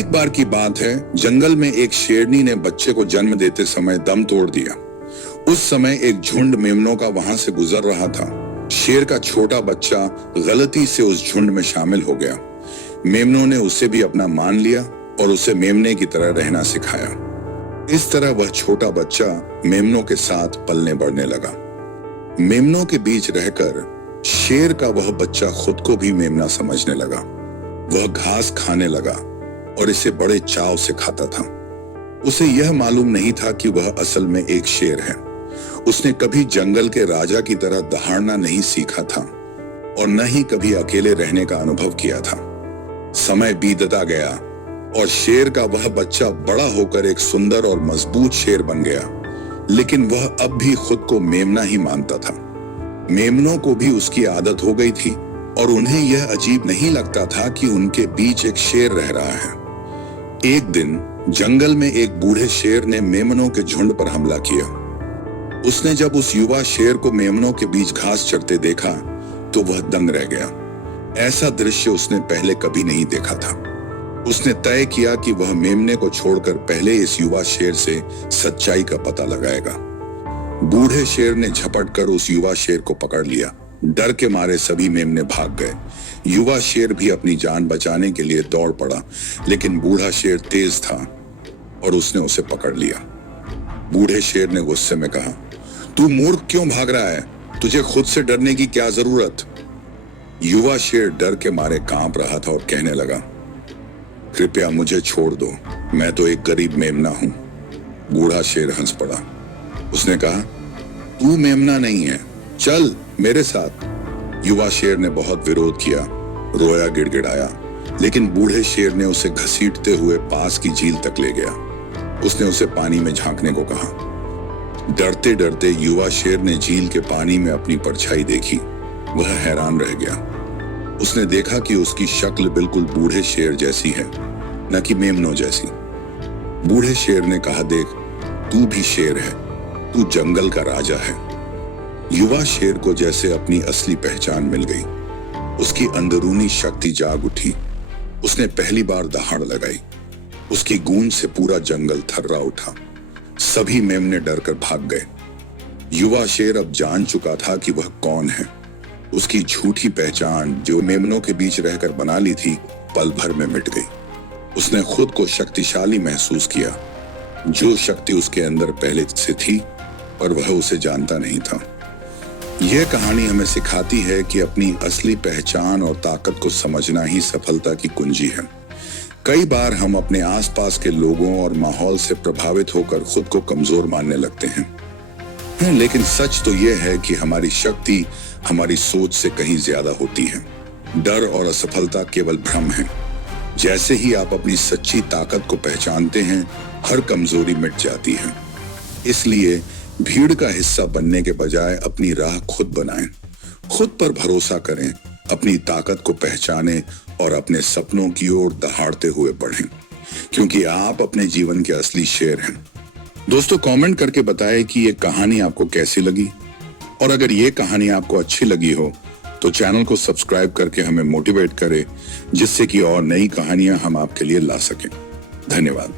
एक बार की बात है, जंगल में एक शेरनी ने बच्चे को जन्म देते समय दम तोड़ दिया। उस समय एक झुंड मेमनों का वहां से गुजर रहा था। शेर का छोटा बच्चा गलती से उस झुंड में शामिल हो गया। मेमनों ने उसे भी अपना मान लिया और उसे मेमने की तरह रहना सिखाया। इस तरह वह छोटा बच्चा मेमनों के साथ पलने बढ़ने लगा। मेमनों के बीच रहकर शेर का वह बच्चा खुद को भी मेमना समझने लगा। वह घास खाने लगा और इसे बड़े चाव से खाता था। उसे यह मालूम नहीं था कि वह असल में एक शेर है। उसने कभी जंगल के राजा की तरह दहाड़ना नहीं सीखा था और न ही कभी अकेले रहने का अनुभव किया था। समय बीतता गया और शेर का वह बच्चा बड़ा होकर एक सुंदर और मजबूत शेर बन गया, लेकिन वह अब भी खुद को मेमना ही मानता था। मेमनों को भी उसकी आदत हो गई थी और उन्हें यह अजीब नहीं लगता था कि उनके बीच एक शेर रह रहा है। एक दिन जंगल में एक बूढ़े शेर ने मेमनों के झुंड पर हमला किया। उसने जब उस युवा शेर को मेमनों के बीच घास चरते देखा तो वह दंग रह गया। ऐसा दृश्य उसने पहले कभी नहीं देखा था। उसने तय किया कि वह मेमने को छोड़कर पहले इस युवा शेर से सच्चाई का पता लगाएगा। बूढ़े शेर ने झपट कर उस युवा शेर को पकड़ लिया। डर के मारे सभी मेमने भाग गए। युवा शेर भी अपनी जान बचाने के लिए दौड़ पड़ा, लेकिन बूढ़ा शेर तेज था और उसने उसे पकड़ लिया। बूढ़े शेर ने गुस्से में कहा, तू मूर्ख क्यों भाग रहा है? तुझे खुद से डरने की क्या जरूरत? युवा शेर डर के मारे कांप रहा था और कहने लगा, कृपया मुझे छोड़ दो, मैं तो एक गरीब मेमना हूं। बूढ़ा शेर हंस पड़ा। उसने कहा, तू मेमना नहीं है, चल मेरे साथ। युवा शेर ने बहुत विरोध किया, रोया, गिड़गिड़ाया, लेकिन बूढ़े शेर ने उसे घसीटते हुए पास की झील तक ले गया। उसने उसे पानी में झांकने को कहा। डरते डरते युवा शेर ने झील के पानी में अपनी परछाई देखी। वह हैरान रह गया। उसने देखा कि उसकी शक्ल बिल्कुल बूढ़े शेर जैसी है, न कि मेमनों जैसी। बूढ़े शेर ने कहा, देख, तू भी शेर है, तू जंगल का राजा है। युवा शेर को जैसे अपनी असली पहचान मिल गई। उसकी अंदरूनी शक्ति जाग उठी। उसने पहली बार दहाड़ लगाई। उसकी गूंज से पूरा जंगल थर्रा उठा। सभी मेमने डरकर भाग गए। युवा शेर अब जान चुका था कि वह कौन है। उसकी झूठी पहचान जो मेमनों के बीच रहकर बना ली थी, पल भर में मिट गई। उसने खुद को शक्तिशाली महसूस किया, जो शक्ति उसके अंदर पहले से थी, पर वह उसे जानता नहीं था। यह कहानी हमें सिखाती है कि अपनी असली पहचान और ताकत को समझना ही सफलता की कुंजी है। कई बार हम अपने आसपास के लोगों और माहौल से प्रभावित होकर खुद को कमजोर मानने लगते हैं, लेकिन सच तो यह है कि हमारी शक्ति हमारी सोच से कहीं ज्यादा होती है। डर और असफलता केवल भ्रम है। जैसे ही आप अपनी सच्ची ताकत को पहचानते हैं, हर कमजोरी मिट जाती है। इसलिए भीड़ का हिस्सा बनने के बजाय अपनी राह खुद बनाएं, खुद पर भरोसा करें, अपनी ताकत को पहचानें और अपने सपनों की ओर दहाड़ते हुए बढ़ें, क्योंकि आप अपने जीवन के असली शेर हैं। दोस्तों, कमेंट करके बताएं कि ये कहानी आपको कैसी लगी, और अगर ये कहानी आपको अच्छी लगी हो तो चैनल को सब्सक्राइब करके हमें मोटिवेट करें, जिससे कि और नई कहानियां हम आपके लिए ला सकें। धन्यवाद।